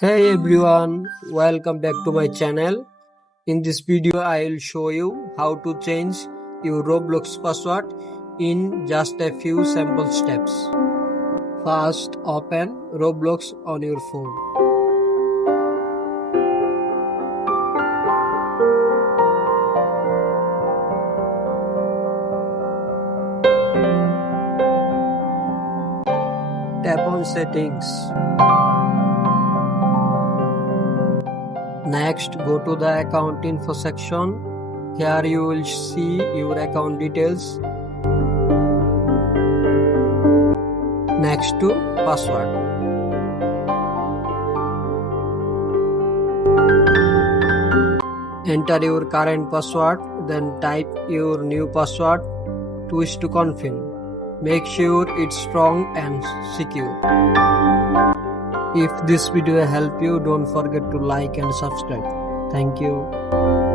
Hey everyone, welcome back to my channel. In this video I will show you how to change your Roblox password in just a few simple steps. First, open Roblox on your phone. Tap on settings. Next, go to the account info section. Here you will see your account details. Next to password. Enter your current password, then type your new password. Twist to confirm. Make sure it's strong and secure. If this video helped you, don't forget to like and subscribe. Thank you.